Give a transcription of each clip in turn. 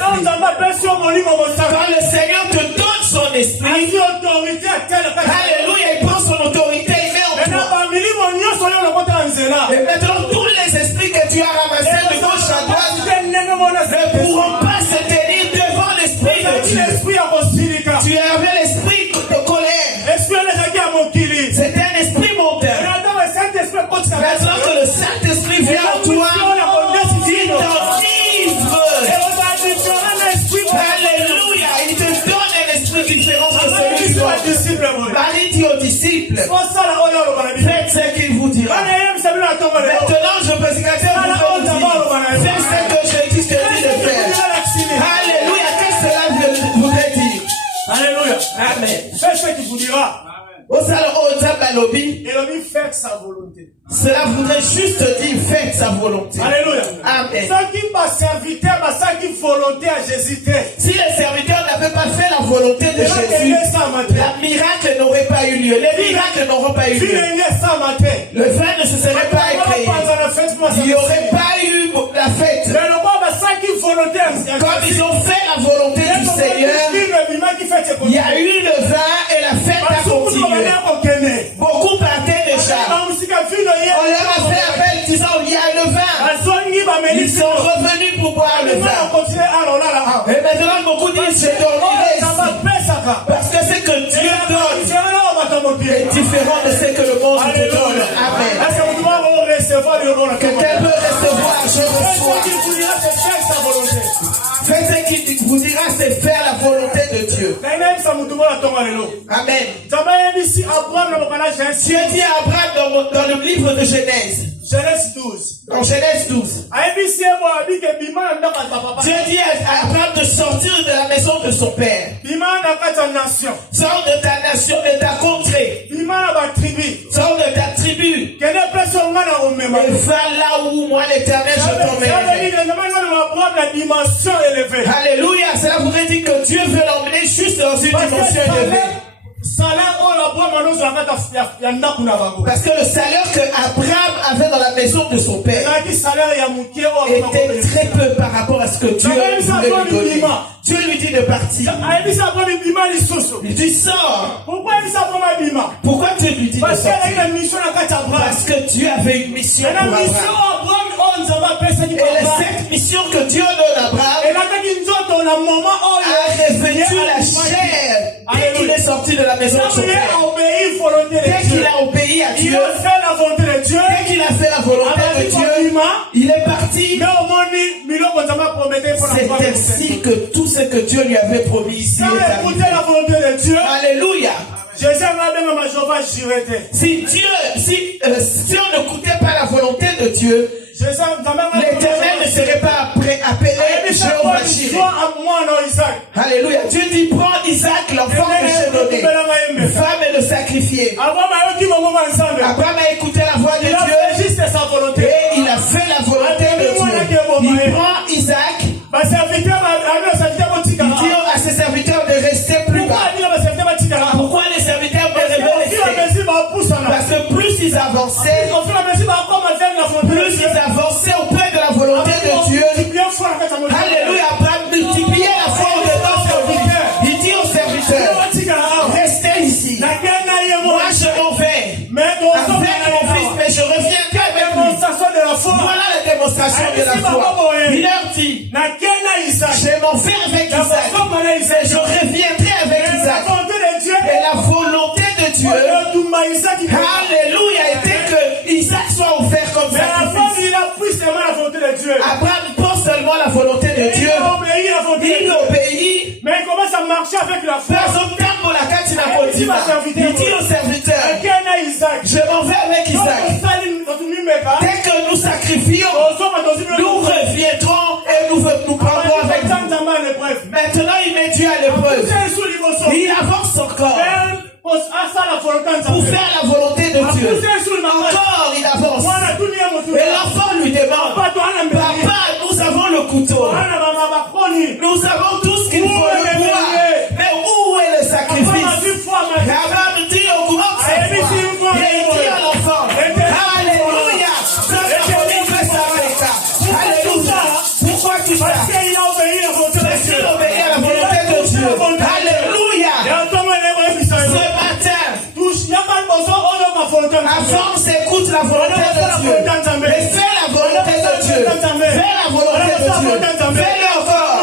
Quand le Seigneur te donne son esprit, alléluia, il prend son autorité, il met en toi. Et maintenant, tous les esprits que tu as ramassés de gauche à droite ne pourront pas se tenir devant l'esprit de Dieu. Tu avais l'esprit de colère. C'était un esprit monteur. Maintenant que le Saint-Esprit vient en toi, il t'enivre. Alléluia, il te donne un esprit différent de celui de toi. Marie dit aux disciples, faites ce qu'il vous dira. Maintenant, je prédicateur vous dit, faites ce que Jésus te dit de faire. Alléluia, qu'est-ce que cela voudrait dire? Alléluia. Amen. Fais ce qu'il vous dira. Faites sa volonté. Cela voudrait juste dire faites sa volonté. Alléluia. Amen. Si les serviteurs n'avaient pas fait la volonté de Jésus, le miracle n'aurait pas eu lieu. Les miracles n'auront pas eu lieu. Le vin ne se serait pas créé. Il n'y aurait pas eu la fête. Comme ils ont fait la volonté du Seigneur, il y a eu le vin et la fête a continué. Beaucoup partaient déjà. On leur a fait appel disant il y a le vin. Ils sont revenus pour boire le vin. Et maintenant beaucoup disent je dormirai ici. Parce que ce que Dieu donne est différent de ce que le monde te donne. Amen. Quelqu'un peut recevoir, je reçois. Faites ce qu'il vous dira, c'est faire la volonté de Dieu. Amen. Dieu dit à Abraham dans le livre de Genèse. Genèse 12. Dans Genèse 12. Dieu dit à Abraham de sortir de la maison de son père. Sors de ta nation, de ta contrée. Sors de ta tribu. Et va là où moi l'éternel je t'emmènerai. Alléluia. Cela voudrait dire que Dieu veut l'emmener juste dans une dimension élevée. Parce que le salaire que Abraham avait dans la maison de son père était très peu par rapport à ce que Dieu voulait lui donner. Dieu lui dit de partir. Il dit sors. Pourquoi Dieu lui dit de sortir? Parce que Dieu avait une mission pour Abraham. Et cette mission que Dieu donne à Abraham a revêtu la chair dès qu'il est sorti de la maison de son père. Dès qu'il a obéi à Dieu, dès qu'il a fait la volonté de Dieu, il est parti. C'est ainsi que tout ce que Dieu lui avait promis ici est arrivé. Alléluia. Si on n'écoutait pas la volonté de Dieu, l'Éternel ne serait pas appelé Jéhovah Jireh. Alléluia. Dieu dit prends Isaac, l'enfant que j'ai donné, va me le sacrifier. Abraham a écouté la voix de Dieu et il a fait la volonté de Dieu. Il prend Isaac. Il dit à ses serviteurs de rester plus bas. Pourquoi les serviteurs devaient rester? Parce que plus ils avançaient, plus ils avançaient auprès de la volonté de Dieu. Alléluia. Abraham multipliait la force de nos serviteurs. Il dit aux serviteurs, restez ici. Moi je m'en vais avec mon fils, mais je reviendrai avec lui. Voilà la démonstration de la foi. Il leur dit, je m'en vais avec Isaac, mais je reviendrai avec Isaac. Et la volonté de Dieu, alléluia, était que Isaac soit offert comme sacrifice. Abraham pense seulement la volonté de Dieu. Il obéit. Mais il commence à marcher avec la foi. Il dit au serviteur, je m'en vais avec Isaac. Dès que nous sacrifions, nous reviendrons et nous prendrons avec vous. Maintenant, il met Dieu à l'épreuve. Il avance encore pour faire la volonté de Dieu. Encore, il avance. Et l'enfant lui demande, papa, nous avons le couteau. Nous avons tout ce qu'il faut, le bois. Mais où est le sacrifice? Abraham dit au grand sacrifice. Il dit à l'enfant, alléluia. Alléluia. Pourquoi tu fais ça? Avance, écoute la volonté de Dieu. Et fais la volonté de Dieu. Fais la volonté de Dieu. Fais-le encore.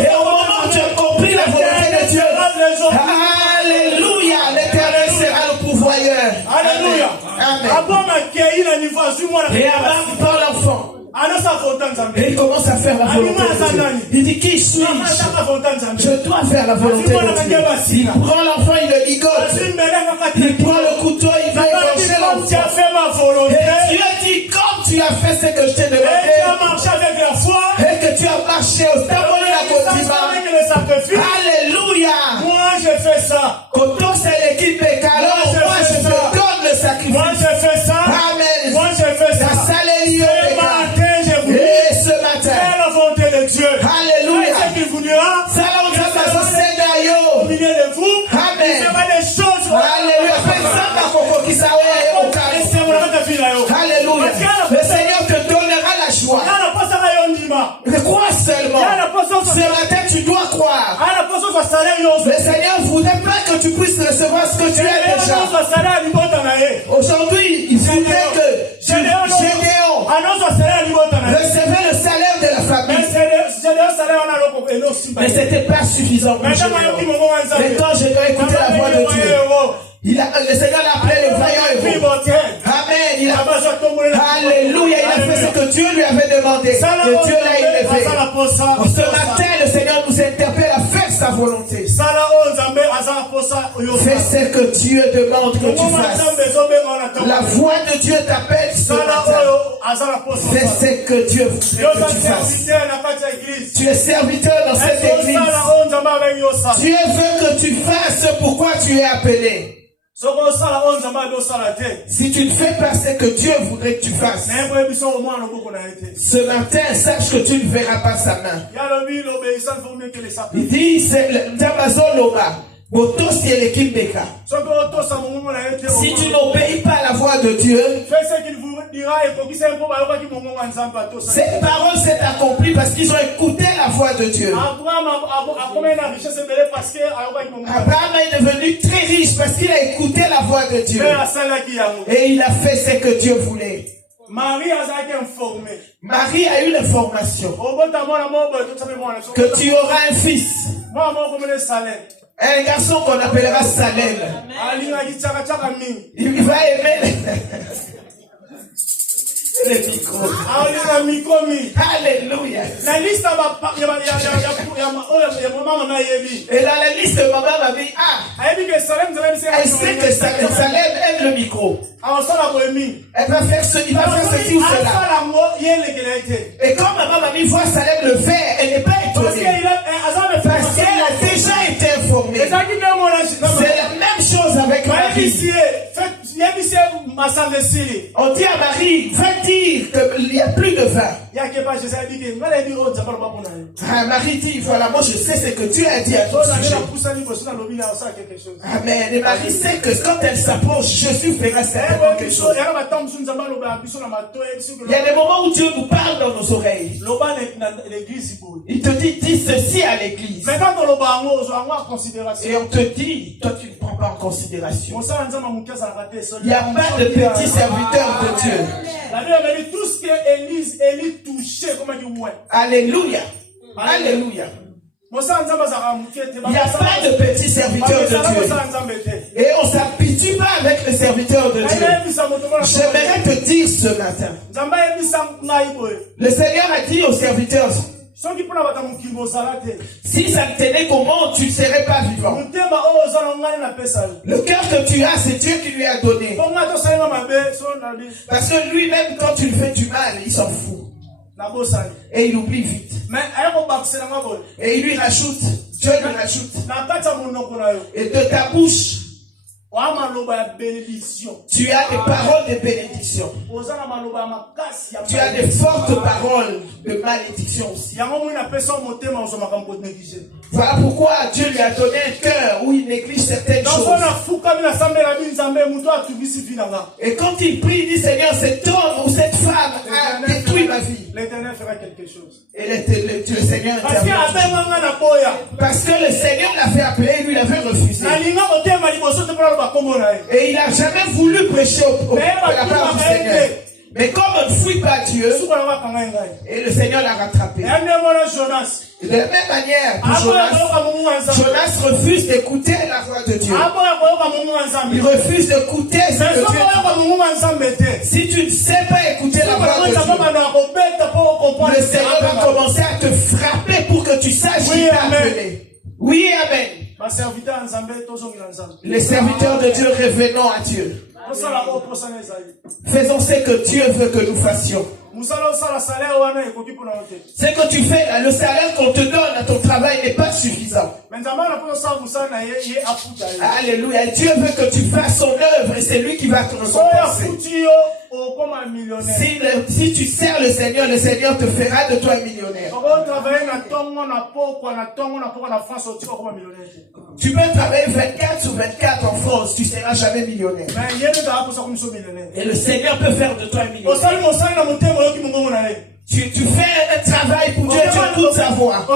Et au moment où tu as compris la volonté de Dieu, alléluia, l'Éternel sera le pourvoyeur. Alléluia. Amen. Et Abraham parle l'enfant. Et il commence à faire la volonté de Dieu. Il dit, qui suis-je? Je dois faire la volonté de Dieu. Il prend l'enfant, il le ligote. Il prend le couteau, il va égorger l'enfant. Et Dieu dit, comme tu as fait ce que je t'ai demandé, et que tu as marché au tableau de la Côte-d'Ivoire. Alléluia. Moi, je fais ça. Koto, c'est l'équipe et alors moi, je te donne le sacrifice. Moi, je fais ça. Amen. Moi, je fais ça. Et ce matin, la volonté de Dieu. Alléluia. Ce qu'il vous dira, au milieu de vous, Amen. il fera des choses. Alléluia. Alléluia. Le Seigneur te donnera la joie. Mais crois seulement. Ce matin, tu dois croire. Le Seigneur voudrait pas que tu puisses recevoir ce que tu as déjà. Aujourd'hui, il voudrait que Gédéon recevait le salaire de la famille. Mais ce n'était pas suffisant pour Gédéon. Mais quand je dois écouter la voix de Dieu, le Seigneur l'a appelé le vaillant héros. Amen. Alléluia. Il a fait ce que Dieu lui avait demandé. Que Dieu l'a élevé. Ce matin, le Seigneur nous interpelle à faire sa volonté. Fais ce que Dieu demande que tu fasses. La voix de Dieu t'appelle ce matin. Fais ce que Dieu voudrait que tu fasses. Tu es serviteur dans cette église. Dieu veut que tu fasses ce pourquoi tu es appelé. Si tu ne fais pas ce que Dieu voudrait que tu fasses, ce matin, sache que tu ne verras pas sa main. Il dit, c'est l'Amazon Loba. Si tu n'obéis pas à la voix de Dieu, cette parole s'est accomplie parce qu'ils ont écouté la voix de Dieu. Abraham est devenu très riche parce qu'il a écouté la voix de Dieu. Et il a fait ce que Dieu voulait. Marie a eu l'information que tu auras un fils. Un garçon qu'on appellera Salem. Il va aimer les micros. Alléluia. Et là, la liste de maman m'a dit, elle sait que Salem aime le micro. Elle va faire ceci ou cela. Et quand maman m'a dit, voit Salem le faire, elle n'est pas étonnée. Parce qu'elle a déjà été informée. C'est la même chose avec Marie. On dit à Marie, va dire qu'il n'y a plus de vin. Marie dit, voilà, moi je sais ce que Dieu a dit à ton sujet. Amen. Et Marie sait que quand elle s'approche, Jésus fera certainement quelque chose. Il y a des moments où Dieu nous parle dans nos oreilles. Il te dit, dis ceci à l'église. Et on te dit, toi tu ne prends pas en considération. Il n'y a pas de petits serviteurs de Dieu. Tout ce que Élie touchait, comme il dit, ouais. Alléluia. Alléluia. Il n'y a pas de petits serviteurs de Dieu. Et on ne s'habitue pas avec les serviteurs de Dieu. J'aimerais te dire ce matin. Le Seigneur a dit aux serviteurs, si ça ne tenait qu'au monde, tu ne serais pas vivant. Le cœur que tu as, c'est Dieu qui lui a donné. Parce que lui-même, quand tu lui fais du mal, il s'en fout. Et il oublie vite. Et il lui rajoute, Dieu lui rajoute. Et de ta bouche, tu as des paroles de bénédiction. Tu as des fortes paroles de malédiction aussi. Voilà pourquoi Dieu lui a donné un cœur où il néglige certaines choses. Et quand il prie, il dit Seigneur, cet homme ou cette femme a détruit ma vie. L'Éternel fera quelque chose. Et le Seigneur intervient. Parce que le Seigneur l'a fait appeler et lui l'avait refusé. Et il n'a jamais voulu prêcher la part du Seigneur. Mais comme on ne fuit pas Dieu, et le Seigneur l'a rattrapé. De la même manière que Jonas refuse d'écouter la voix de Dieu. Il refuse d'écouter ce que Dieu dit. Si tu ne sais pas écouter la voix de Dieu, le Seigneur va commencer à te frapper pour que tu saches qui t'a appelé. Oui, amen. Les serviteurs de Dieu, revenons à Dieu. Faisons ce que Dieu veut que nous fassions. Ce que tu fais, le salaire qu'on te donne à ton travail n'est pas suffisant. Alléluia. Dieu veut que tu fasses son œuvre et c'est lui qui va te récompenser. Si tu sers le Seigneur te fera de toi un millionnaire. Tu peux travailler 24 sur 24 en France, tu ne seras jamais millionnaire. Et le Seigneur peut faire de toi un millionnaire. Tu fais un travail pour Dieu, tu écoutes sa voix.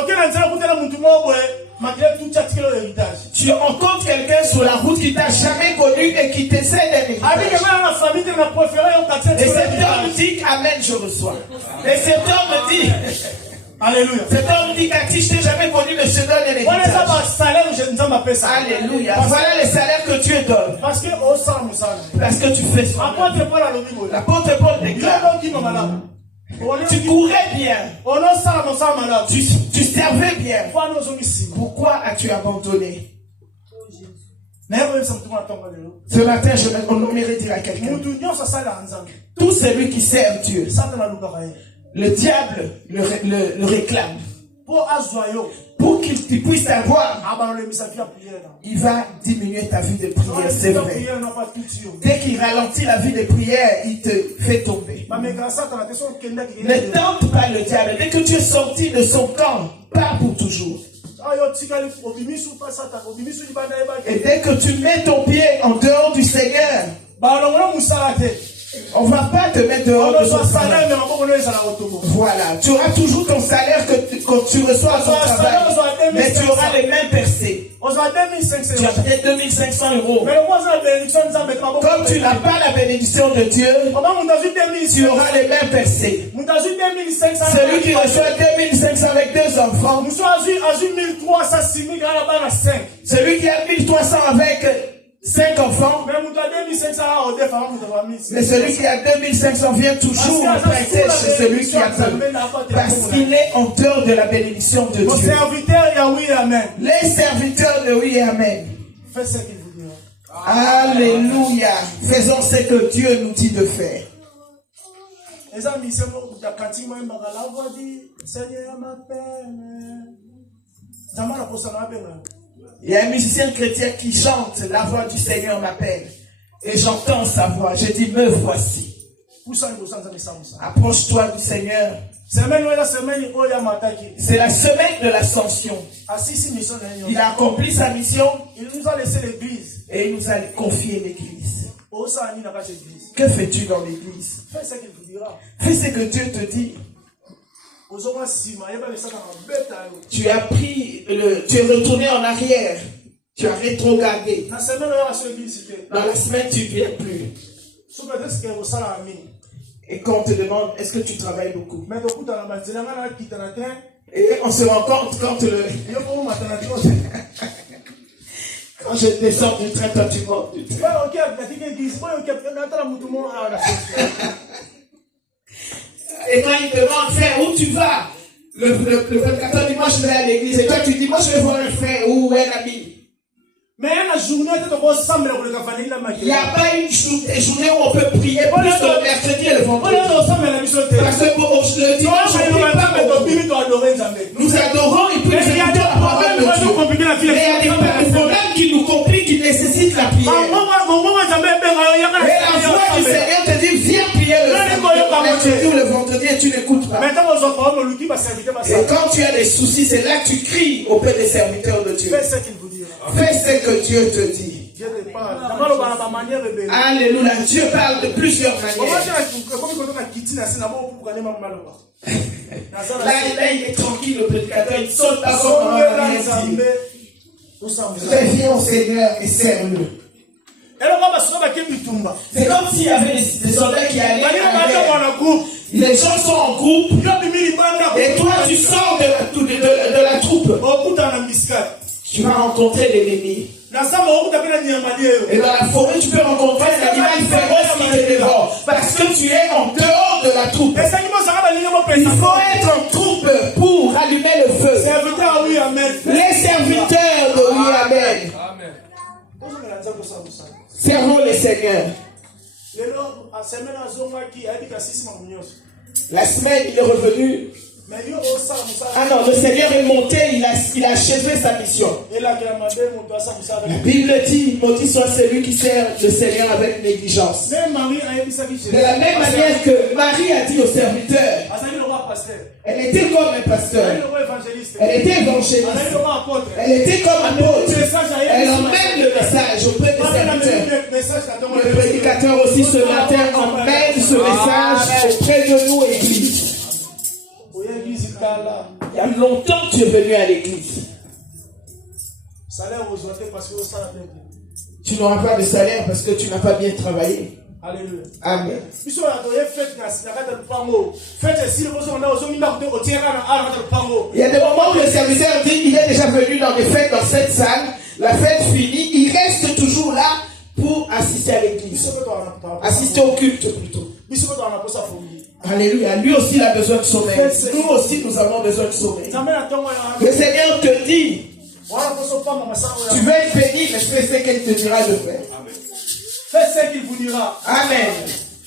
Tu rencontres quelqu'un sur la route qui t'a jamais connu et qui t'essaie d'un héritage. Et cet homme dit Amen, je reçois. Et cet homme dit Alléluia. Cet homme dit qu'à qui je t'ai jamais connu, mais je te donne un héritage. Alléluia. Voilà les salaires que Dieu donne. Parce que tu fais ça. L'apôtre Paul déclare. Tu courais bien. Tu servais bien. Pourquoi as-tu abandonné? Ce matin, on aimerait dire à quelqu'un. Tout celui qui sert Dieu, le diable le réclame. Pour qu'il puisse avoir, il va diminuer ta vie de prière, c'est vrai. Dès qu'il ralentit la vie de prière, il te fait tomber. Ne tente pas le diable. Dès que tu es sorti de son camp, pars pour toujours. Et dès que tu mets ton pied en dehors du Seigneur, on ne va pas te mettre dehors de ton salaire. Voilà, tu auras toujours ton salaire que tu reçois à ton travail, mais tu auras les mains percées. Tu as peut-être 2500 €. Comme tu n'as pas la bénédiction de Dieu, tu auras les mains percées. Celui qui reçoit 2500 avec 2 enfants, celui qui a 1300 avec 5 enfants, mais celui qui a 2500 vient toujours prêter chez celui qui a peu, parce qu'il est en dehors de la bénédiction de Dieu. Les serviteurs de oui et amen. Alléluia. Faisons ce que Dieu nous dit de faire. Il y a un musicien chrétien qui chante La voix du Seigneur m'appelle. Et j'entends sa voix. Je dis me voici. Approche-toi du Seigneur. C'est la semaine de l'ascension. Il a accompli sa mission. Il nous a laissé l'église. Et il nous a confié l'église. Que fais-tu dans l'église? Fais ce qu'il vous dira. Fais ce que Dieu te dit. Tu as pris tu es retourné en arrière. Tu as rétrogradé. Dans la semaine, tu ne viens plus. Et quand on te demande, est-ce que tu travailles beaucoup? Et on se rend compte quand quand je descends du train, toi tu montes du train. Et quand il te demande, frère, où tu vas? Le 24 du mois, je vais à l'église. Et toi, tu dis, moi, je vais voir un frère ou un ami. Mais il n'y a pas une journée où on peut prier plus que le mercredi et le vendredi. Parce que le dimanche, nous adorons et puis nous écoutons la parole de Dieu. Mais il y a des problèmes qui nous compliquent, qui nécessitent la prière. Et la voix du Seigneur te dit, viens prier le vendredi et tu n'écoutes pas. Et quand tu as des soucis, c'est là que tu cries auprès des serviteurs de Dieu. Fais ce qu'il vous dira. Fais ce que Dieu te dit. Dieu te parle. Alléluia. Dieu parle de plusieurs manières. Là, il est tranquille, le prédicateur, il saute pas comme un Reviens au Seigneur et serre-le. C'est comme s'il y avait des soldats qui allaient en guerre. Les gens sont en groupe et toi tu sors de la troupe. Tu vas rencontrer l'ennemi. Et dans la forêt, tu peux rencontrer un animal féroce qui te dévore. Parce que tu es en dehors de la troupe. Il faut être en troupe pour allumer le feu. Les serviteurs de oui, amen. Servons le Seigneur. La semaine, il est revenu. Ah non, le Seigneur est monté, il a achevé sa mission. La Bible dit, maudit soit celui qui sert le Seigneur avec négligence. De la même manière que Marie a dit au serviteur, elle était comme un pasteur, elle était évangéliste, elle était comme un apôtre, elle emmène le message auprès des serviteurs. Le prédicateur aussi ce matin emmène ce message auprès de nous, Église. Il y a longtemps que tu es venu à l'église. Tu n'auras pas de salaire parce que tu n'as pas bien travaillé. Alléluia. Amen. Il y a des moments où le serviteur dit il est déjà venu dans des fêtes dans cette salle, la fête finie, il reste toujours là pour assister à l'église. Assister au culte plutôt. Alléluia. Lui aussi il a besoin de sommeil. Nous aussi nous avons besoin de sommeil. Le Seigneur te dit, tu veux être béni, mais fais ce qu'il te dira de faire. Fais ce qu'il vous dira. Amen.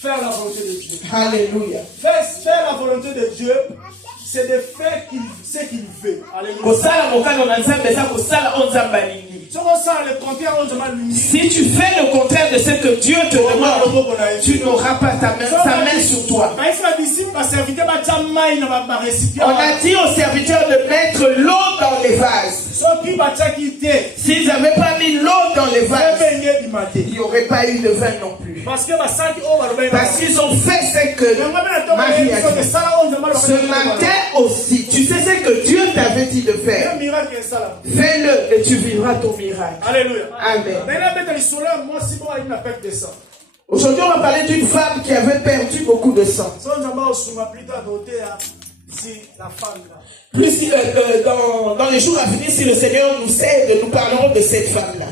Faire la volonté de Dieu. Alléluia. Faire la volonté de Dieu, c'est de faire ce qu'il veut. Alléluia. Si tu fais le contraire de ce que Dieu te demande, tu n'auras pas sa main sur toi. On a dit aux serviteurs de mettre l'eau dans les vases. S'ils n'avaient pas mis l'eau dans les vases, il n'y aurait pas eu de vin non plus. Parce qu'ils ont fait ce que Marie a dit. Ce matin aussi, tu sais ce que Dieu t'avait dit de faire. Fais-le et tu vivras ton miracle. Alléluia. Amen. Aujourd'hui, on va parler d'une femme qui avait perdu beaucoup de sang. Plus dans les jours à venir, si le Seigneur nous aide, nous parlerons de cette femme-là.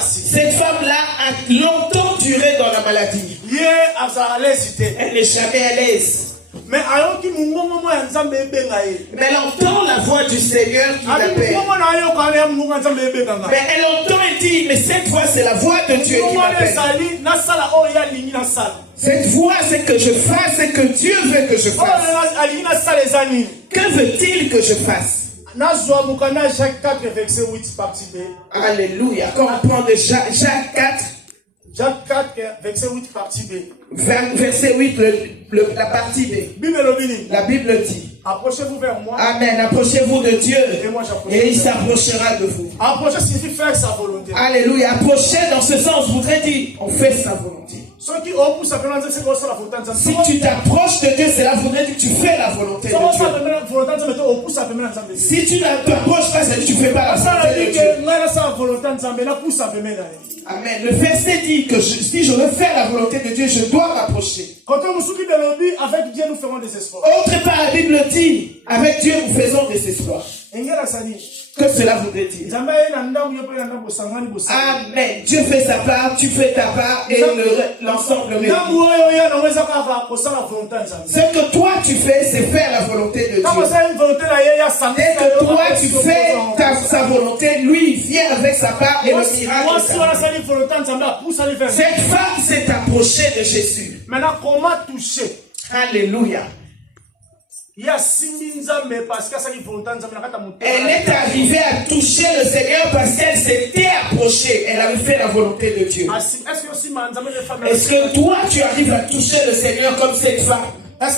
Cette femme-là a longtemps duré dans la maladie. Elle n'est jamais à l'aise. Mais elle entend la voix du Seigneur qui l'appelle. Mais elle entend et dit, mais cette voix c'est la voix de Dieu qui m'appelle. Cette voix c'est que je fasse ce que Dieu veut que je fasse. Que veut-il que je fasse? Jacques 4, verset 8, partie B. Alléluia. Quand on prend de Jacques 4. Jacques 4, verset 8, partie B. Verset 8, la partie B. La Bible dit. Approchez-vous vers moi. Amen. Approchez-vous de Dieu. Et il s'approchera de vous. Approcher signifie faire sa volonté. Alléluia. Approcher dans ce sens voudrait dire on fait sa volonté. Si tu t'approches de Dieu, cela voudrait dire que tu fais la volonté de Dieu. Si tu ne t'approches pas, c'est que tu ne fais pas la volonté de Dieu. Amen. Le verset dit que si je veux faire la volonté de Dieu, je dois m'approcher. Avec Dieu, nous ferons des espoirs. Autre part, la Bible dit, avec Dieu, nous faisons des espoirs. Que cela voudrait dire. Amen. Dieu fait sa part, tu fais ta part et l'ensemble réunit. Ce que toi tu fais, c'est faire la volonté de Dieu. Dès que toi tu fais sa volonté, lui il vient avec sa part et le miracle. Cette femme s'est approchée de Jésus. Maintenant, comment toucher? Alléluia. Elle est arrivée à toucher le Seigneur parce qu'elle s'était approchée. Elle avait fait la volonté de Dieu. Est-ce que toi tu arrives à toucher le Seigneur comme cette femme? Est-ce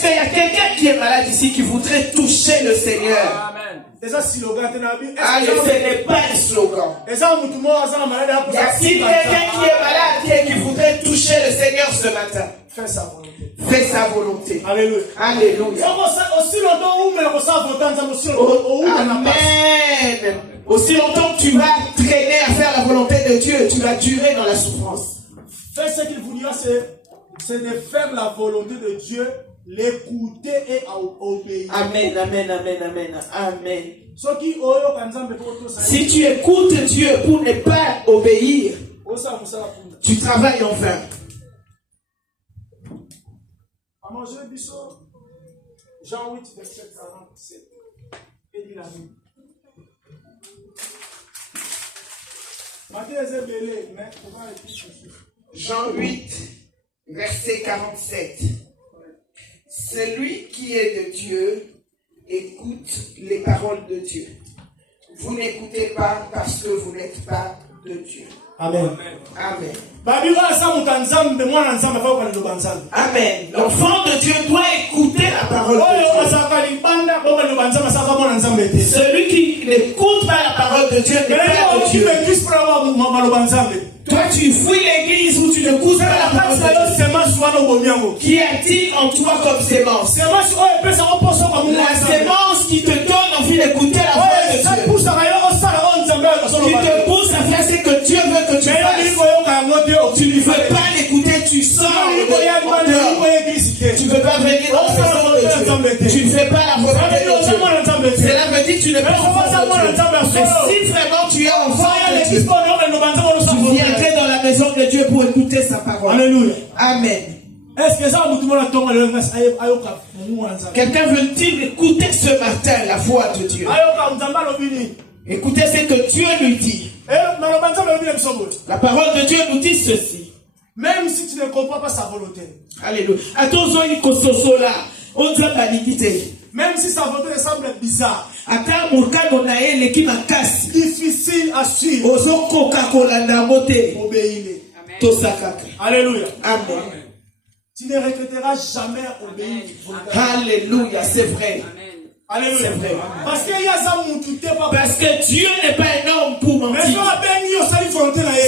qu'il y a quelqu'un qui est malade ici qui voudrait toucher le Seigneur? Amen. Ah, ce n'est pas un slogan. Si quelqu'un qui est malade qui voudrait toucher le Seigneur ce matin, fais sa volonté. Fais sa volonté. Alléluia. Alléluia. Amen. Aussi longtemps que tu vas traîner à faire la volonté de Dieu, tu vas durer dans la souffrance. Faire ce qu'il vous dira, c'est de faire la volonté de Dieu, l'écouter et obéir. Amen, amen, amen, amen, amen. Si tu écoutes Dieu pour ne pas obéir, tu travailles en vain. Jean 8, verset 47. Et dit la Bible. Jean 8, verset 47. Celui qui est de Dieu écoute les paroles de Dieu. Vous n'écoutez pas parce que vous n'êtes pas de Dieu. Amen. Amen. Amen. L'enfant de Dieu doit écouter la parole de Dieu. Celui qui n'écoute pas la parole de Dieu n'est pas de Dieu. Toi, tu fouilles l'église où tu ne écoutes pas la parole de Dieu. Qui a-t-il en toi comme sémence? La sémence qui te donne envie d'écouter la parole de Dieu. Qui te pousse à faire ce que Dieu veut que tu fasses. Tu ne veux pas l'écouter, tu sors de tu ne veux pas venir dans la maison de Dieu. Tu ne fais pas la volonté de Dieu. Cela veut dire que tu n'es pas enfant de Dieu. Mais si vraiment tu es enfant de Dieu, tu viendrais dans la maison de Dieu pour écouter sa parole. Alléluia. Amen. Quelqu'un veut-il écouter ce matin la voix de Dieu? Écoutez ce que Dieu lui dit. La parole de Dieu nous dit ceci. Même si tu ne comprends pas sa volonté. Alléluia. Même si sa volonté semble bizarre, difficile à suivre, obéis-le. Alléluia. Amen. Tu ne regretteras jamais obéir. Alléluia, c'est vrai. Alléluia. C'est vrai. Parce que Dieu n'est pas un homme pour mentir.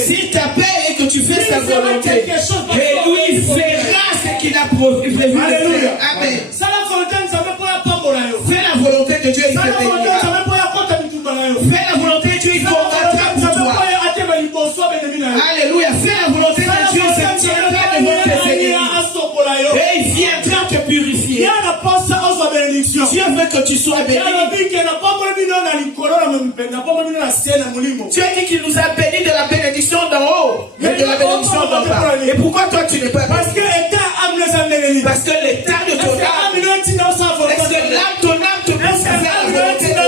S'il t'appelle et que tu fais sa volonté, et lui verra ce qu'il a prévu de faire. Amen. Fais la volonté de Dieu, il te bénira. Fais la volonté de Dieu, il combattra pour toi. Alléluia. Fais la volonté de Dieu, il se tiendra devant tes ennemis. Et il viendra te purifier. Dieu veut que tu sois béni. Dieu dit qu'il nous a bénis de la bénédiction d'en haut et de la bénédiction d'en bas. Et pourquoi toi tu n'es pas béni? Parce que l'état de ton âme. Est-ce que ton âme te pousse à faire la volonté de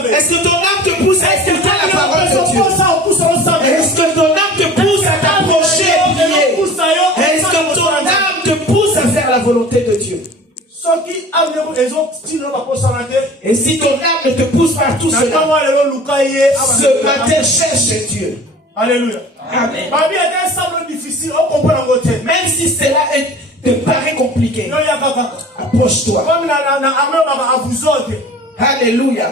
Dieu? Est-ce que ton âme te pousse à écouter la parole de Dieu? Est-ce que ton âme te pousse à t'approcher et prier? Est-ce que ton âme te pousse à faire la volonté de Dieu? Et si ton âme ne te pousse par tout cela, ce matin cherche Dieu. Alléluia. Amen. Même si cela te paraît compliqué, approche-toi. Alléluia.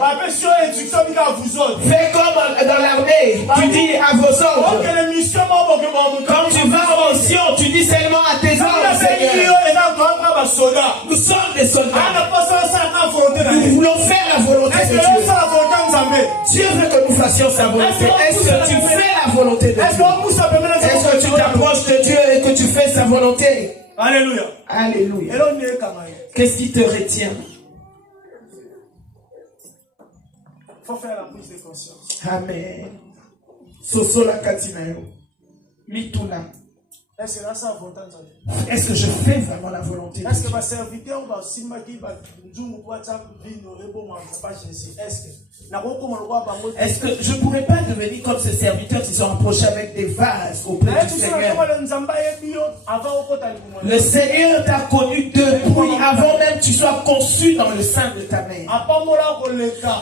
Fais comme dans l'armée, tu dis à vos ordres. Quand tu vas en mission, tu dis seulement à tes ordres, Seigneur. Nous sommes des soldats. Nous voulons faire la volonté de Dieu. Dieu veut que nous fassions sa volonté. Est-ce que tu fais la volonté de Dieu? Est-ce que tu t'approches de Dieu et que tu fais sa volonté? Alléluia. Alléluia. Qu'est-ce qui te retient? Il faut faire la prise de conscience. Amen. Sosola katinayo. Mituna. Est-ce que je fais vraiment la volonté de Dieu? Est-ce que ma serviteur va est-ce que je ne pourrais pas devenir comme ces serviteurs qui sont approchés avec des vases auprès du Seigneur? Le Seigneur t'a connu depuis avant même que tu sois conçu dans le sein de ta mère.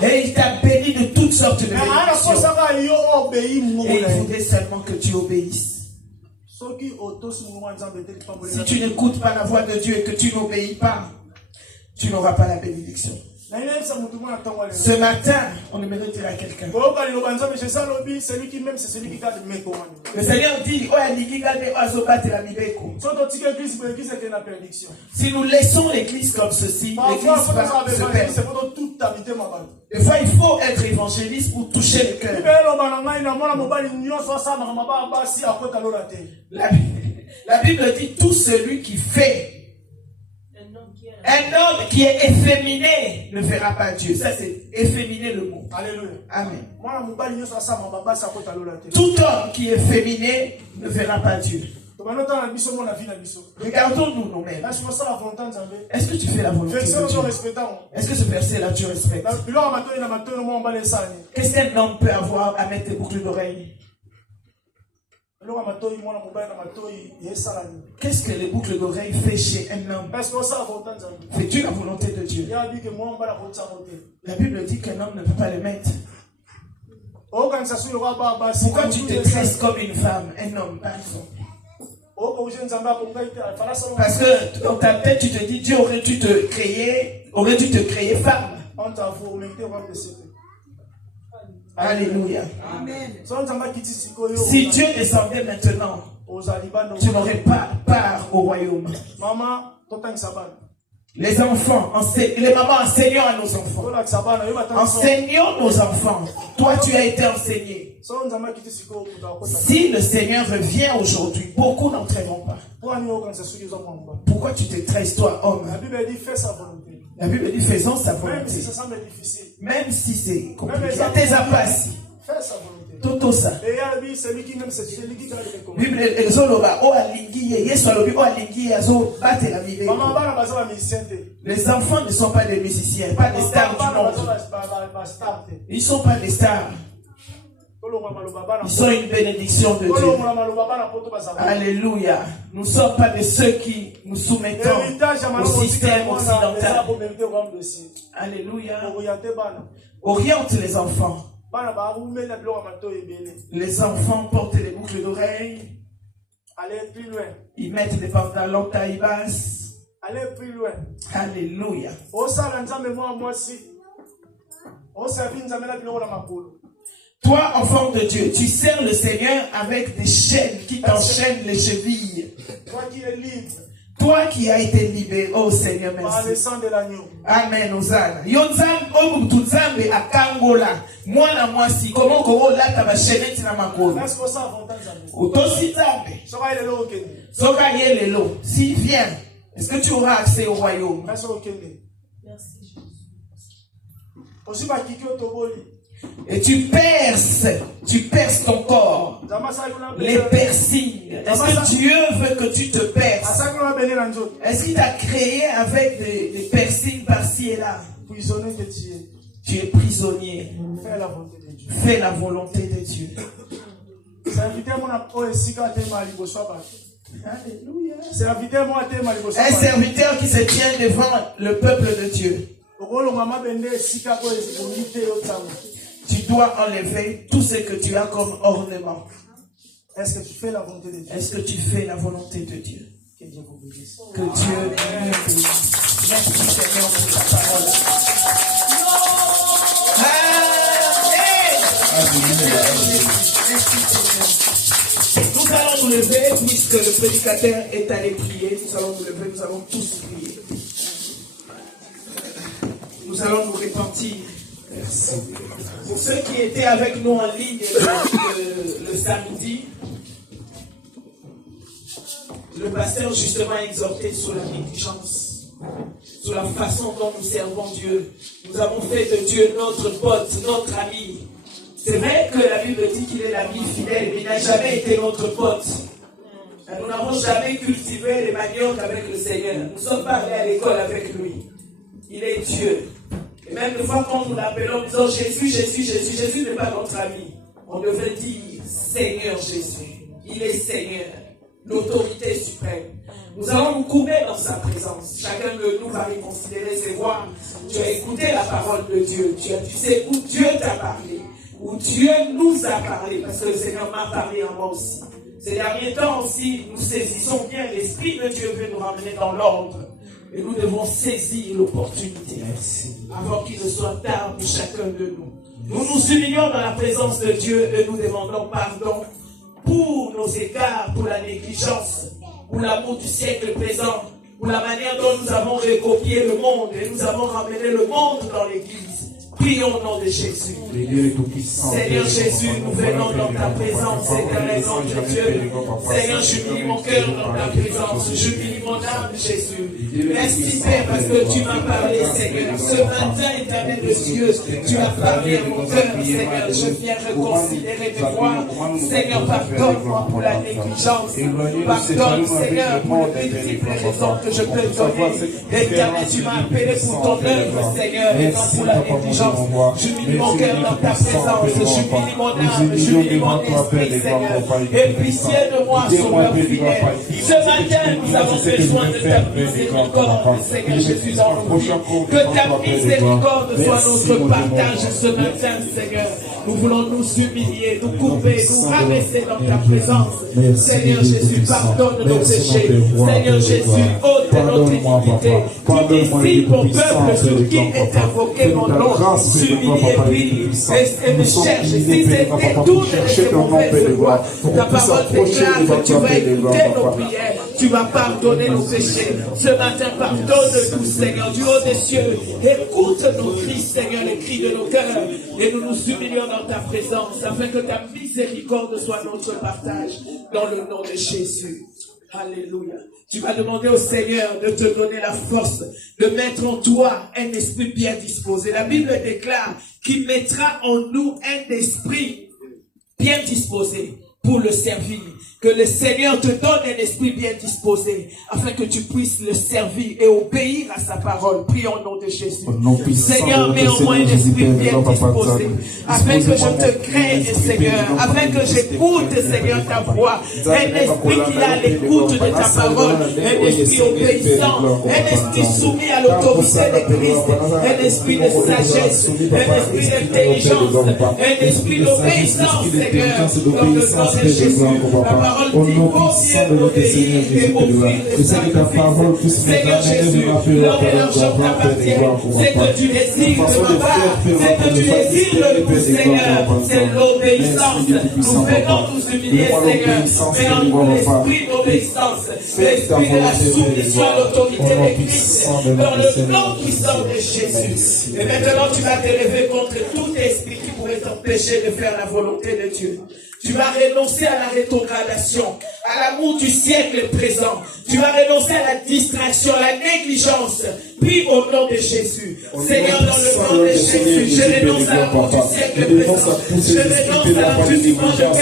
Et il t'a béni de toutes sortes de bénédictions. Et il voudrait seulement que tu obéisses. Si tu n'écoutes pas la voix de Dieu et que tu n'obéis pas, tu n'auras pas la bénédiction. Ce matin, on aimerait dire à quelqu'un. Le Seigneur dit, si nous laissons l'église comme ceci, l'église va se perdre. Des fois, il faut être évangéliste pour toucher le cœur. La Bible dit tout celui qui fait. Un homme qui est efféminé ne verra pas Dieu. Ça, c'est efféminé le mot. Alléluia. Amen. Tout homme qui est efféminé ne verra pas Dieu. Regardons-nous nous-mêmes. Est-ce que tu fais la volonté de Dieu? Est-ce que ce verset-là tu respectes? Qu'est-ce qu'un homme peut avoir à mettre des boucles d'oreilles? Qu'est-ce que les boucles d'oreilles fait chez un homme? Fais-tu la volonté de Dieu? La Bible dit qu'un homme ne peut pas les mettre. Pourquoi tu te tresses comme une femme, un homme, par exemple? Parce que dans ta tête, tu te dis, Dieu aurait dû te créer femme. Alléluia. Amen. Si Dieu descendait maintenant, tu n'aurais pas part au royaume. Les enfants, les mamans, enseignons à nos enfants. Enseignons nos enfants. Toi, tu as été enseigné. Si le Seigneur revient aujourd'hui, beaucoup n'entreront pas. Pourquoi tu te tresses, toi, homme? La Bible dit, fais sa volonté. La Bible dit, faisons sa volonté. Même si ça semble difficile. Même si c'est compliqué. Fais sa volonté. Toto ça. Bible ezoloba o alingi yesu alobi o alingi azo batela mibeko. Les enfants ne sont pas des musiciens, pas des stars du monde. Ils ne sont pas des stars. Ils sont une bénédiction de Dieu. Alléluia. Nous ne sommes pas de ceux qui nous soumettons au système occidental. Alléluia. Oriente les enfants. Les enfants portent des boucles d'oreilles. Allez plus loin. Ils mettent des pantalons taille basse. Allez plus loin. Alléluia. Toi, enfant de Dieu, tu sers le Seigneur avec des chaînes qui t'enchaînent les chevilles. Toi qui es libre. Toi qui as été libéré, oh Seigneur, merci. Par le sang de l'agneau. Amen, Osana. Yonzam, Omutuzambe, Akangola. Moi, la moi, si, comment Korola, ta chaînette, na makolo. Otosi Zambe. Soka Yelelo. Si, viens. Est-ce que tu auras accès au royaume? Merci, Jésus. Et tu perces ton corps. Les piercings. Est-ce que Dieu veut que tu te perces? Est-ce qu'il t'a créé avec des piercings par-ci et là? Tu es prisonnier. Fais la volonté de Dieu. Alléluia. Un serviteur qui se tient devant le peuple de Dieu. Tu dois enlever tout ce que tu as comme ornement. Est-ce que tu fais la volonté de Dieu? Est-ce que tu fais la volonté de Dieu? Que Dieu vous bénisse. Que Dieu nous bénisse. Merci Seigneur pour ta parole. Merci Seigneur. Nous allons nous lever puisque le prédicateur est allé prier. Nous allons nous lever, nous allons tous prier. Nous allons nous repentir. Merci. Pour ceux qui étaient avec nous en ligne le samedi, le pasteur justement a exhorté sur la négligence, sur la façon dont nous servons Dieu. Nous avons fait de Dieu notre pote, notre ami. C'est vrai que la Bible dit qu'il est l'ami fidèle, mais il n'a jamais été notre pote. Nous n'avons jamais cultivé les maniocs avec le Seigneur. Nous ne sommes pas allés à l'école avec lui. Il est Dieu. Et même des fois, quand nous l'appelons, nous disons Jésus, Jésus, Jésus, Jésus n'est pas notre ami. On devrait dire Seigneur Jésus. Il est Seigneur, l'autorité suprême. Nous allons nous courber dans sa présence. Chacun de nous va reconsidérer ses voix. Tu as écouté la parole de Dieu. Tu sais où Dieu t'a parlé, où Dieu nous a parlé, parce que le Seigneur m'a parlé en moi aussi. Ces derniers temps aussi, nous saisissons bien, l'Esprit de Dieu veut nous ramener dans l'ordre. Et nous devons saisir l'opportunité avant qu'il ne soit tard pour chacun de nous. Nous nous humilions dans la présence de Dieu et nous demandons pardon pour nos écarts, pour la négligence, pour l'amour du siècle présent, pour la manière dont nous avons recopié le monde et nous avons ramené le monde dans l'Église. Prions au nom de Jésus. Seigneur Jésus, nous venons dans ta présence, éternel nom de Dieu. Seigneur, j'humilie mon cœur dans ta présence, j'humilie mon âme, Jésus. Merci Père parce que tu m'as parlé, Seigneur. Ce matin, éternel de Dieu, tu as parlé à mon cœur, Seigneur. Je viens reconsidérer mes voies. Seigneur, pardonne-moi pour la négligence. Pardonne, Seigneur, pour les multiples raisons que je peux donner. Éternel, tu m'as appelé pour ton œuvre, Seigneur, et non pour la négligence. J'humilie mon cœur dans ta présence, j'humilie mon âme, j'humilie mon esprit, Seigneur. Et pitié de moi, Sauveur fidèle. Ce matin, nous avons besoin de ta miséricorde, Seigneur Jésus dans nos vies. Que ta miséricorde soit notre partage ce matin, Seigneur. Nous voulons nous humilier, nous couper, nous rabaisser dans ta présence. Seigneur Jésus, pardonne nos péchés. Seigneur Jésus, ôte notre iniquité. Tu décides ton peuple sur qui est invoqué mon nom. S'humilier, prie et me cherche. Si c'était toutes les mauvaises voies, ta parole déclare que tu vas écouter nos prières. Tu vas pardonner nos péchés. Ce matin, pardonne-nous, Seigneur, du haut des cieux. Écoute nos cris, Seigneur, les cris de nos cœurs. Et nous nous humilions dans ta présence, afin que ta miséricorde soit notre partage. Dans le nom de Jésus. Alléluia. Tu vas demander au Seigneur de te donner la force de mettre en toi un esprit bien disposé. La Bible déclare qu'il mettra en nous un esprit bien disposé pour le servir. Que le Seigneur te donne un esprit bien disposé afin que tu puisses le servir et obéir à sa parole. Prions au nom de Jésus. Seigneur, mets en moi un esprit bien disposé afin que je te craigne, Seigneur, afin que j'écoute, Seigneur, ta voix. Un esprit qui a l'écoute de ta parole, un esprit obéissant, un esprit soumis à l'autorité de Christ, un esprit de sagesse, un esprit d'intelligence, un esprit d'obéissance, Seigneur, dans le nom de Jésus. La parole dit, conviens d'obéir et offrir les sacrifices. Seigneur Jésus, l'or et l'argent t'appartiennent. C'est que tu désires de ma part, c'est que tu désires de nous, Seigneur. C'est l'obéissance. Nous venons nous humilier, Seigneur, mais en nous l'esprit d'obéissance, l'esprit de la soumission à l'autorité de Christ, dans le nom qui sort de Jésus. Et maintenant, tu vas te lever contre tout esprit qui pourrait t'empêcher de faire la volonté de Dieu. Tu vas renoncer à la rétrogradation, à l'amour du siècle présent. Tu vas renoncer à la distraction, à la négligence. Prie au nom de Jésus. Seigneur, dans le nom de Jésus, je renonce à l'amour du siècle présent. Je renonce à l'endurcissement de cœur.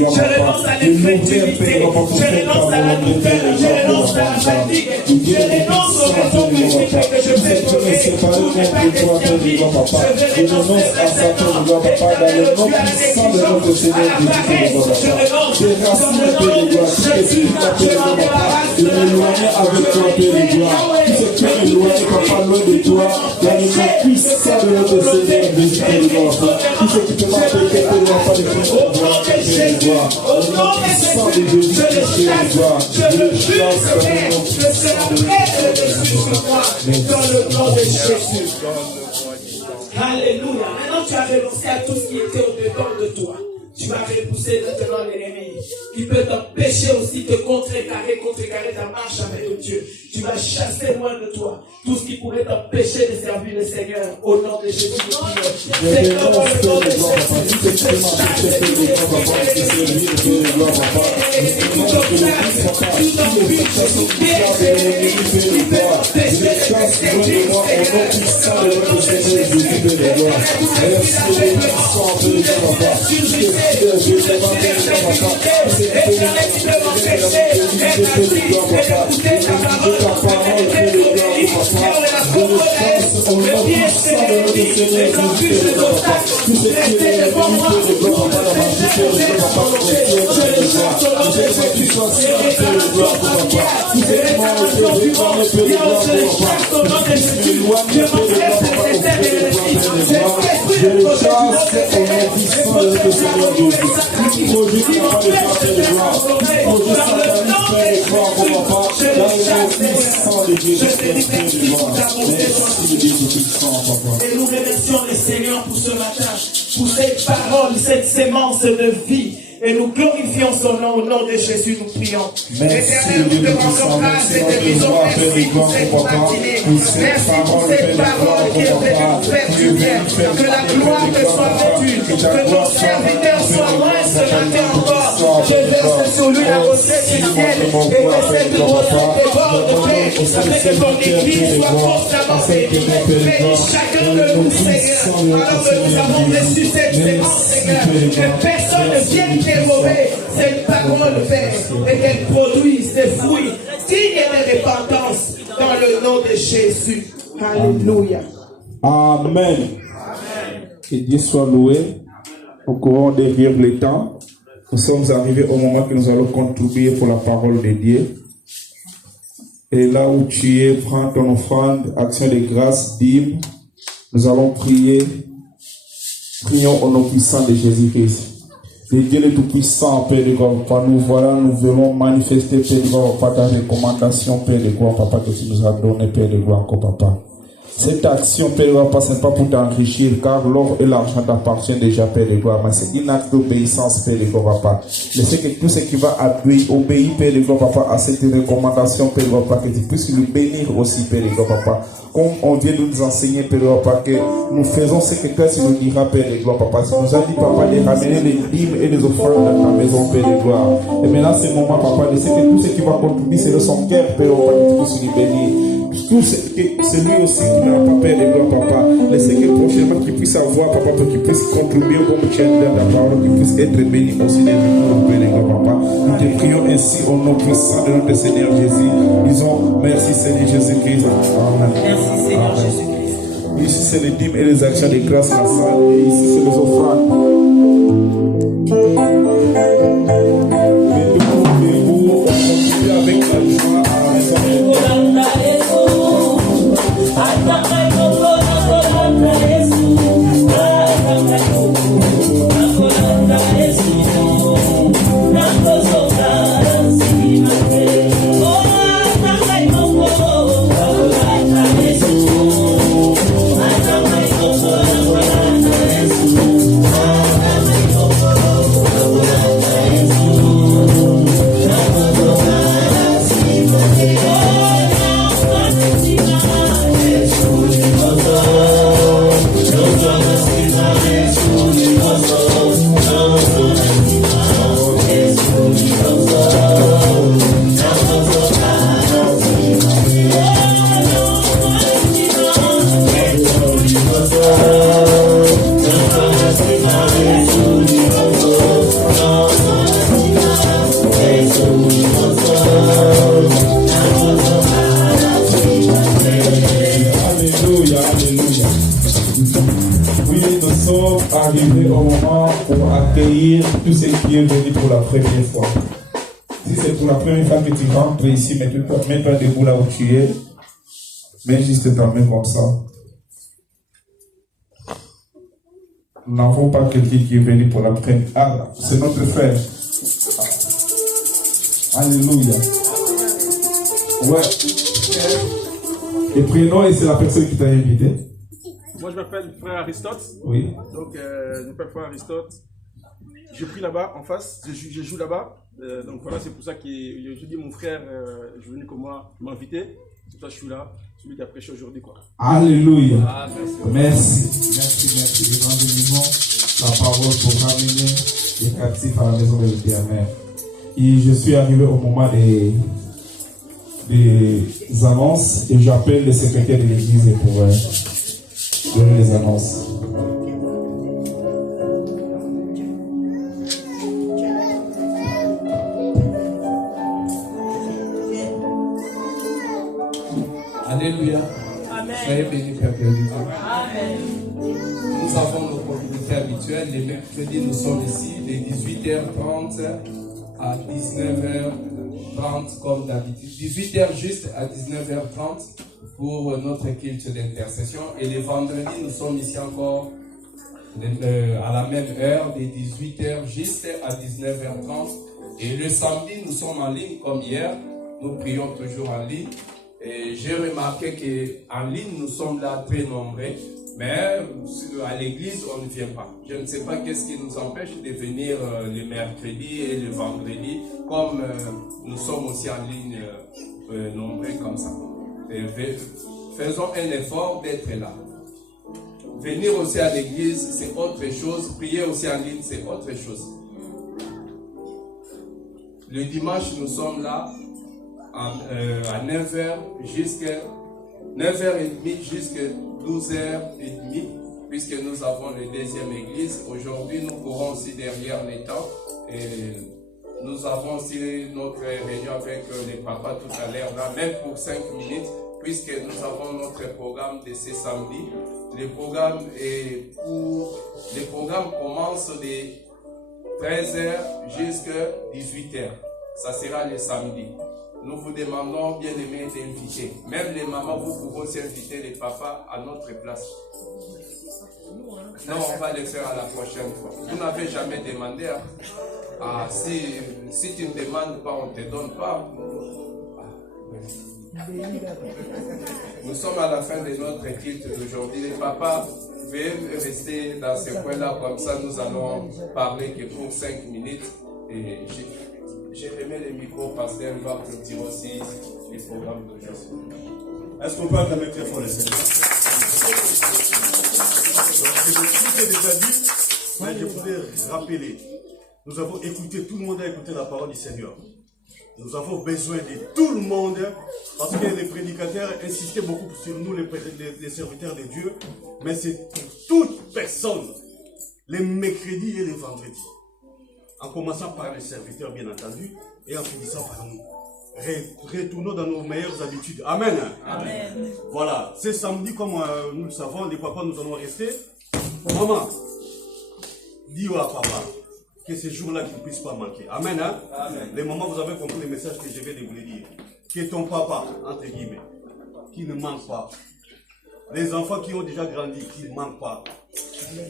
Je renonce à l'incrédulité. Je renonce à la douleur. Je renonce à la fatigue. Je renonce aux raisons multiples que je fais trouver pour ne pas te servir. Je renonce à Satan. Éternel, tu as la négligence, à la paresse. Je renonce dans le nom de Jésus. Je m'en débarrasse de l'éloigner avec toi, Père de gloire. Tout ce qui est éloigné, papa, loin de toi, dans le nom puissant de notre Seigneur, Jésus, Père de gloire. Tout ce qui te m'a péché, Père de gloire, pas de Christ, Père de gloire. Au nom de Jésus, je le chasse, je le chasse, je serai prêt de sur moi, dans le nom de Jésus. Alléluia. Maintenant, tu as renoncé à tout ce qui était au-dedans de toi. Tu vas repousser maintenant l'ennemi qui peut t'empêcher aussi de contrecarrer ta marche avec Dieu. Tu vas chasser loin de toi tout ce qui pourrait t'empêcher de servir le Seigneur au nom de Jésus. Seigneur, dans le nom de Jésus, les projets du monde de Père, les projets de la volonté satanique, qui m'empêchent de faire ma volonté. Dans le nom de Jésus, je les chasse, Seigneur. Je te remercie pour ta bonté. Et nous remercions le Seigneur pour ce matin, pour cette parole, cette sémence de vie. Et nous glorifions son nom, au nom de Jésus, nous prions. Éternel, nous te rendons grâce et te disons merci pour cette matinée. Merci pour cette parole qui est venue nous faire du bien. Que la gloire te soit rendue. Que ton serviteur soit loin ce matin encore. Je verse sur lui la beauté du ciel et que cette beauté déborde de paix. Afin que ton église soit constamment bénie. Bénis chacun de nous, Seigneur. Alors que nous avons reçu cette sémence, Seigneur. Que personne ne vienne dérober cette parole, Père, et qu'elle produise des fruits dignes de repentance dans le nom de Jésus. Alléluia. Amen. Que Dieu soit loué. Au courant derrière le temps, nous sommes arrivés au moment que nous allons contribuer pour la parole de Dieu. Et là où tu es, prends ton offrande, action de grâce, dîme. Nous allons prier. Prions au nom puissant de Jésus-Christ. Le Dieu le Tout-Puissant, Père de gloire, Papa, nous voilà, nous voulons manifester, Père de gloire, Papa, ta recommandation, Père de gloire, Papa, que tu nous as donné, Père de gloire, Papa. Cette action, Père de gloire, Papa, ce n'est pas pour t'enrichir, car l'or et l'argent t'appartiennent déjà, Père de gloire, mais c'est une acte d'obéissance, Père de gloire, Papa. Laissez que tout ce qui va obéir, Père de gloire, Papa, à cette recommandation, Père de gloire, Papa, que tu puisses le bénir aussi, Père de gloire, Papa. Comme on vient de nous enseigner, Père de gloire, Papa, que nous faisons ce que toi tu nous diras, Père de gloire, Papa. Tu nous as dit, Papa, de ramener les dîmes et les offrandes dans ta maison, Père de gloire. Et maintenant, c'est le moment, Papa, laissez que tout ce qui va contribuer, c'est de son cœur, Père de gloire, Papa, que tu puisses lui bénir. Tout celui aussi qui n'a pas Père de gloire, Papa, laissez que prochainement qu'il puisse avoir, Papa, pour qu'il puisse contribuer comme tu as dit dans ta parole, qu'il puisse être béni aussi des jours, Père de gloire, Papa. Nous te prions ainsi au nom puissant de notre Seigneur Jésus. Disons merci Seigneur Jésus-Christ. Amen. Merci Seigneur Jésus-Christ. Ici c'est les dîmes et les actions de grâce à la salle. Et ici c'est les offrandes. Avec la joie à la maison. Arrivé au moment pour accueillir tout ce qui est venu pour la première fois. Si c'est pour la première fois que tu rentres ici, mets-toi debout là où tu es. Mets juste ta main comme ça. Nous n'avons pas quelqu'un qui est venu pour la première. Ah, c'est notre frère. Alléluia. Ouais. Et prénom, et c'est la personne qui t'a invité. Moi, je m'appelle Frère Aristote. Oui. Donc, je m'appelle Frère Aristote. Je prie là-bas, en face. Je joue là-bas. Donc, voilà, c'est pour ça que je dis mon frère, je suis venu comme moi, m'inviter. C'est pour ça que je suis là. Celui qui a prêché aujourd'hui, quoi. Alléluia. Ah, merci. Merci. Évangélisons la parole pour ramener les captifs à la maison de l'Éternel. Et je suis arrivé au moment des annonces et j'appelle le secrétaire de l'église pour donner les annonces. Alléluia. Amen. Soyez bénis, Père Béni. Amen. Nous avons nos communautés habituelles. Les mercredis, nous sommes ici les 18h30 à 19h30 comme d'habitude. 18h juste à 19h30 pour notre culte d'intercession. Et les vendredis, nous sommes ici encore à la même heure, de 18h jusqu'à 19h30. Et le samedi, nous sommes en ligne comme hier. Nous prions toujours en ligne. Et j'ai remarqué qu'en ligne, nous sommes là très nombreux. Mais à l'église, on ne vient pas. Je ne sais pas qu'est-ce qui nous empêche de venir le mercredi et le vendredi, comme nous sommes aussi en ligne nombreux comme ça. Et faisons un effort d'être là. Venir aussi à l'église, c'est autre chose. Prier aussi en ligne, c'est autre chose. Le dimanche, nous sommes là à 9h jusqu'à 9h30 jusqu'à 12h30, puisque nous avons la deuxième église. Aujourd'hui, nous courons aussi derrière les temps. Et nous avons aussi notre réunion avec les papas tout à l'heure, là, même pour 5 minutes, puisque nous avons notre programme de ce samedi. Le programme commence de 13h jusqu'à 18h. Ça sera le samedi. Nous vous demandons, bien aimés, d'inviter. Même les mamans, vous pouvez aussi inviter les papas à notre place. Non, on va le faire à la prochaine fois. Vous n'avez jamais demandé. Hein? Ah, si tu ne demandes pas, on ne te donne pas. Nous sommes à la fin de notre culte d'aujourd'hui. Les papas, veuillez rester dans ce coin-là, comme ça nous allons parler que pour 5 minutes. Et j'ai remis le micro parce qu'elle va clôturer aussi les programmes d'aujourd'hui. Est-ce qu'on peut acclamer très fort le Seigneur? Tout est déjà dit, mais je voudrais rappeler. Nous avons écouté, tout le monde a écouté la parole du Seigneur. Nous avons besoin de tout le monde, parce que les prédicateurs insistaient beaucoup sur nous, les serviteurs de Dieu, mais c'est pour toute personne, les mercredis et les vendredis. En commençant par les serviteurs, bien entendu, et en finissant par nous. Retournons dans nos meilleures habitudes. Amen. Amen. Voilà, c'est samedi, comme nous le savons, les papas, nous allons rester. Maman, dis à papa que ces jours-là qu'ils ne puissent pas manquer. Amen, hein? Amen. Les mamans, vous avez compris le message que je vais de vous le dire. Que ton papa, entre guillemets, qui ne manque pas. Les enfants qui ont déjà grandi, qui ne manquent pas.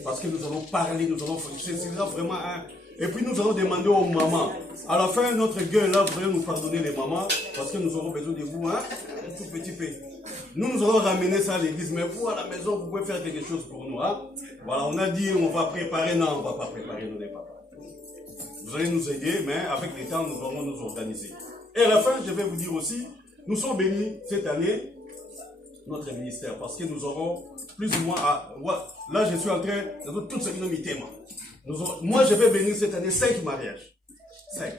Parce que nous allons parler, nous allons... C'est vraiment un... Et puis nous allons demander aux mamans. À la fin, notre gueule là, vous allez nous pardonner les mamans, parce que nous aurons besoin de vous, hein? Un tout petit peu. Nous allons ramener ça à l'église, mais vous à la maison, vous pouvez faire quelque chose pour nous, hein? Voilà, on a dit, on va préparer. Non, on ne va pas préparer, nous les papas. Vous allez nous aider, mais avec le temps, nous allons nous organiser. Et à la fin, je vais vous dire aussi, nous sommes bénis cette année, notre ministère, parce que nous aurons plus ou moins là, je suis en train de toute cette unité. Moi, je vais bénir cette année 5 mariages. 5.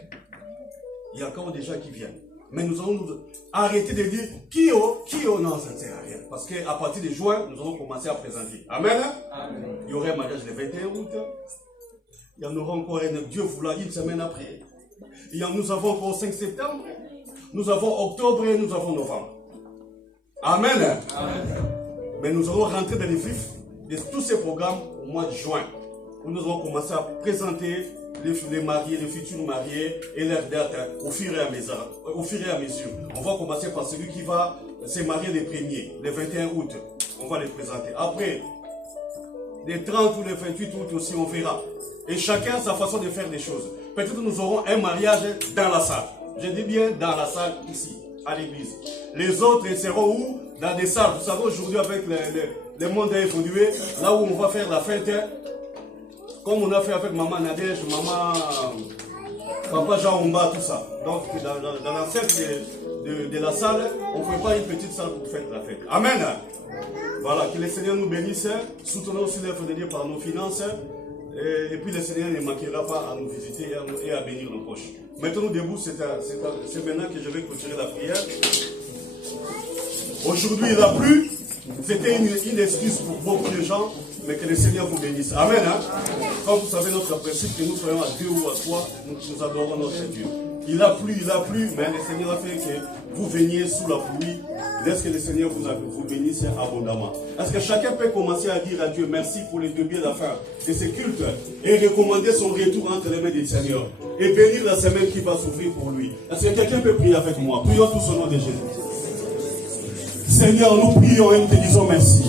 Il y a encore des gens qui viennent. Mais nous allons arrêter de dire qui non, ça ne sert à rien. Parce qu'à partir de juin, nous allons commencer à présenter. Amen. Amen. Il y aura un mariage le 21 août. Il y en aura encore un, Dieu voulant, une semaine après. Nous avons encore 5 septembre. Nous avons octobre et nous avons novembre. Amen. Amen. Mais nous allons rentrer dans les vifs de tous ces programmes au mois de juin. Où nous allons commencer à présenter les mariés, les futurs mariés et leurs dates au fur et à mesure. On va commencer par celui qui va se marier les premiers, le 21 août. On va les présenter. Après, les 30 ou les 28 août aussi, on verra. Et chacun a sa façon de faire des choses. Peut-être nous aurons un mariage dans la salle. Je dis bien dans la salle ici, à l'église. Les autres seront où? Dans des salles. Vous savez, aujourd'hui, avec le monde a évolué, là où on va faire la fête, comme on a fait avec maman Nadège, maman, papa Jean Omba, tout ça. Donc, dans l'enceinte de la salle, on ne fait pas une petite salle pour faire la fête. Amen. Voilà, que le Seigneur nous bénisse. Soutenons aussi l'œuvre de Dieu par nos finances. Et puis le Seigneur ne manquera pas à nous visiter et à bénir nos poches. Mettons-nous debout, c'est maintenant que je vais clôturer la prière. Aujourd'hui, il a plu. C'était une excuse pour beaucoup de gens, mais que le Seigneur vous bénisse. Amen. Hein? Comme vous savez, notre principe, que nous soyons à 2 ou à 3, nous adorons notre Dieu. Il a plu, mais le Seigneur a fait que vous veniez sous la pluie. Laisse que le Seigneur vous bénisse abondamment. Est-ce que chacun peut commencer à dire à Dieu merci pour les début et la fin de ce culte et recommander son retour entre les mains du Seigneur et bénir la semaine qui va s'ouvrir pour lui? Est-ce que quelqu'un peut prier avec moi? Prions tous au nom de Jésus. Seigneur, nous prions et nous te disons merci.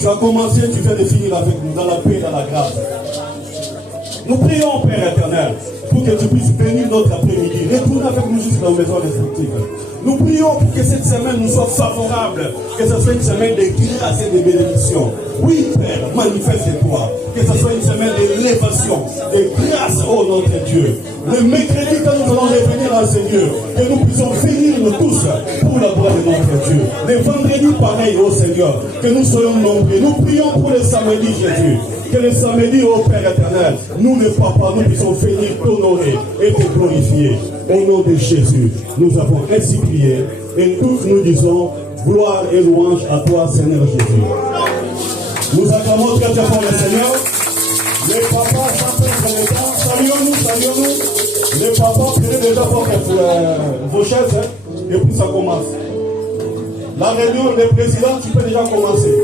Tu as commencé, tu viens de finir avec nous dans la paix et dans la grâce. Nous prions, Père éternel, pour que tu puisses bénir notre après-midi. Retourne avec nous jusqu'à la maison instructive. Nous prions pour que cette semaine nous soit favorable, que ce soit une semaine de grâce et de bénédiction. Oui, Père, manifeste-toi. Que ce soit une semaine d'élévation, de grâce, oh notre Dieu. Le mercredi, quand nous allons revenir à Seigneur, que nous puissions finir nous tous pour la gloire de notre Dieu. Les vendredis, pareil, oh Seigneur, que nous soyons nombreux. Nous prions pour le samedi, Jésus. Que le samedi, ô Père éternel, nous les papas, nous puissions venir t'honorer et te glorifier. Au nom de Jésus, nous avons ainsi prié et tous nous disons gloire et louange à toi, Seigneur Jésus. Nous acclamons très très fort le Seigneur. Les papas, sans perdre le temps, saluons-nous. Les papas, prenez déjà vos chaises et puis ça commence. La réunion des présidents, tu peux déjà commencer.